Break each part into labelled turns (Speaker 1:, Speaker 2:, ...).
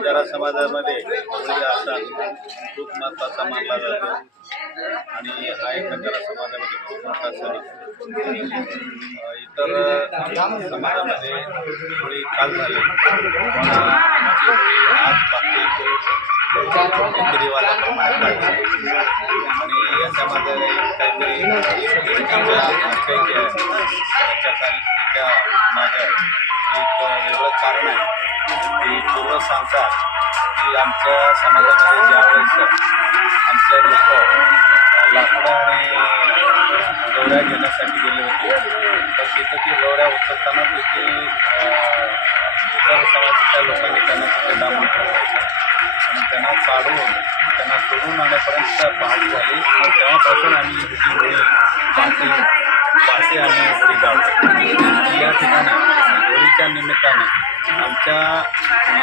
Speaker 1: बंजारा समाजामध्ये होळी असा खूप महत्त्वाचा मानला जातो. आणि हा एक बंजारा समाजामध्ये खूप मोठा सण इतर समाजामध्ये होळी काल झाली. पण आमची होळी आज बाकी रीतिरिवाजाप्रमाणे काढली आणि याच्यामध्ये काहीतरी त्यांच्या त्याच्याखाली त्याच्यामागे एक वेगळं कारण आहे. मी पूर्व सांगतात की आमच्या समाजामध्ये ज्यावेळेस आमचे लोक लाकडं आणि गवऱ्या घेण्यासाठी गेले होते. तर तिथं ती गवऱ्या उचलताना तिथे इतर समाजाच्या लोकांनी त्यांना तिथे नाम आणि त्यांना काढून त्यांना सोडून आणण्यापर्यंत पहाट झाली. मग तेव्हापासून आम्ही पासे आम्ही होळी या ठिकाणी होळीच्या निमित्ताने आमच्या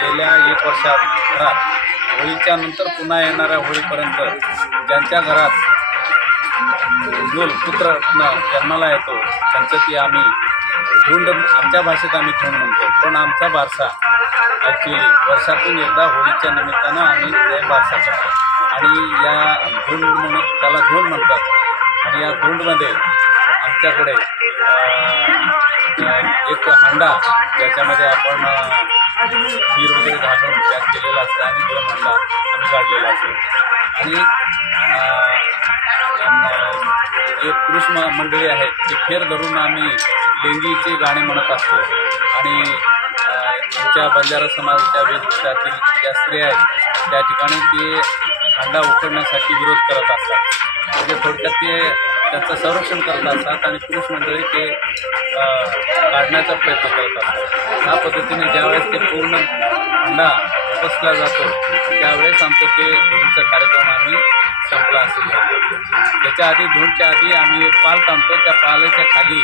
Speaker 1: गेल्या एक वर्षात घरात होळीच्या नंतर पुन्हा येणाऱ्या होळीपर्यंत ज्यांच्या घरात मूल पुत्ररत्न जन्माला येतो त्यांचं ती आम्ही धुंड आमच्या भाषेत आम्ही धुंड म्हणतो. पण आमचा बारसा ॲक्च्युली वर्षातून एकदा होळीच्या निमित्तानं आम्ही ते बारसा करतो. आणि या धुंड म्हणून त्याला धुंड म्हणतात. आणि या धुंडमध्ये आमच्याकडे एक हांडा ज्याच्यामध्ये आपण खीर वगैरे घालून पॅक केलेला असतो आणि दोन हांडा आम्ही काढलेला असतो. आणि जे पुरुष मंडळी आहेत ती फेर धरून आम्ही लेंगीचे गाणे म्हणत असतो. आणि आमच्या बंजारा समाजाच्या वेशभूषातील ज्या स्त्रिया आहेत त्या ठिकाणी ते हांडा उकडण्यासाठी विरोध करत असतात. म्हणजे थोडक्यात ते त्याचं संरक्षण करत असतात आणि पुरुष मंडळी ते काढण्याचा प्रयत्न करत असतात. ह्या पद्धतीने ज्यावेळेस ते पूर्ण हंडा बसला जातो त्यावेळेस आमचं ते धुणचा कार्यक्रम आम्ही संपला असेल. त्याच्या आधी धुणच्या आधी आम्ही एक पाल ताणतो त्या पालाच्या खाली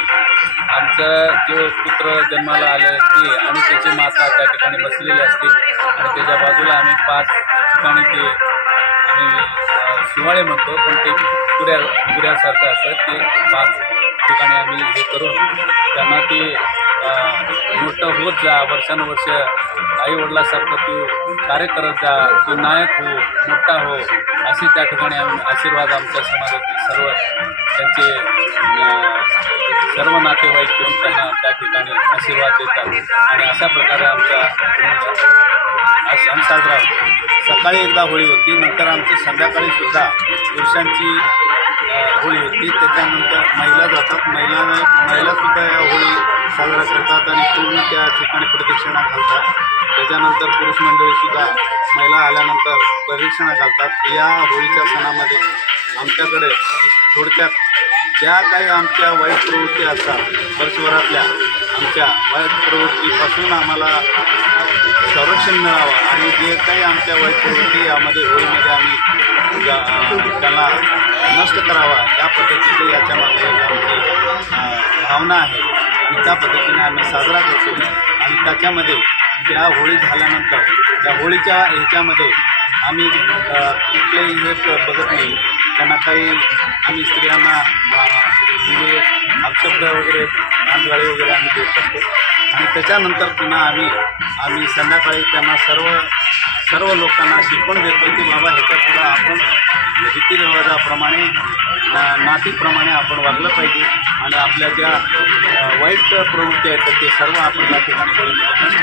Speaker 1: आमचं जो पुत्र जन्माला आले असते आणि त्याची माता त्या ठिकाणी बसलेली असते आणि त्याच्या बाजूला आम्ही पाच ठिकाणी ते आम्ही शिवाळे म्हणतो पण ते पुऱ्या पुऱ्यासारखं असं ते पाच ठिकाणी आम्ही हे करून त्यांना ते मोठं होत जा वर्षानुवर्ष आई वडिलासारखं तू कार्य करत जा तू नायक हो मोठा हो असे त्या ठिकाणी आम्ही आशीर्वाद आमच्या समाजातील सर्व त्यांचे सर्व नातेवाईक करून त्यांना त्या ठिकाणी आशीर्वाद देतात. आणि अशा प्रकारे आमच्या हा सण साजरा होतो सकाळी एकदा होळी होती नंतर आमची संध्याकाळी सुद्धा पुरुषांची होळी होती. त्याच्यानंतर महिला जातात महिला महिलासुद्धा या होळी साजरा करतात आणि पूर्ण त्या ठिकाणी प्रदक्षिणा घालतात. त्याच्यानंतर पुरुष मंडळीसुद्धा महिला आल्यानंतर प्रदक्षिणा घालतात. या होळीच्या सणामध्ये आमच्याकडे थोडक्यात ज्या काही आमच्या वाईट प्रवृत्ती असतात वर्षभरातल्या आमच्या वाईट प्रवृत्तीपासून आम्हाला संरक्षण मिळावं. आणि जे काही आमच्या वाईट यामध्ये होळीमध्ये आम्ही ज्या- त्याला नष्ट करावा या पद्धतीचे मागे आमची भावना आहे. आणि त्या पद्धतीने आम्ही साजरा करतो. आणि त्याच्यामध्ये त्या होळी झाल्यानंतर त्या होळीच्या ह्याच्यामध्ये आम्ही कुठलेही हे बघत नाही. त्यांना काही आम्ही स्त्रियांना म्हणजे अपशब्द वगैरे नांदगाळी वगैरे आम्ही देत असतो. आणि त्याच्यानंतर पुन्हा आम्ही आम्ही संध्याकाळी त्यांना सर्व सर्व लोकांना शिकवण देतो की बाबा ह्याच्या पुढं आपण रीतिरिवाजाप्रमाणे नातीप्रमाणे आपण वागलं पाहिजे. आणि आपल्या ज्या वाईट प्रवृत्ती आहेत तर ते सर्व आपण या ठिकाणी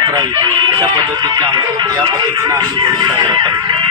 Speaker 1: करावी अशा पद्धतीच्या या पद्धतीनं आम्ही साजरा करतो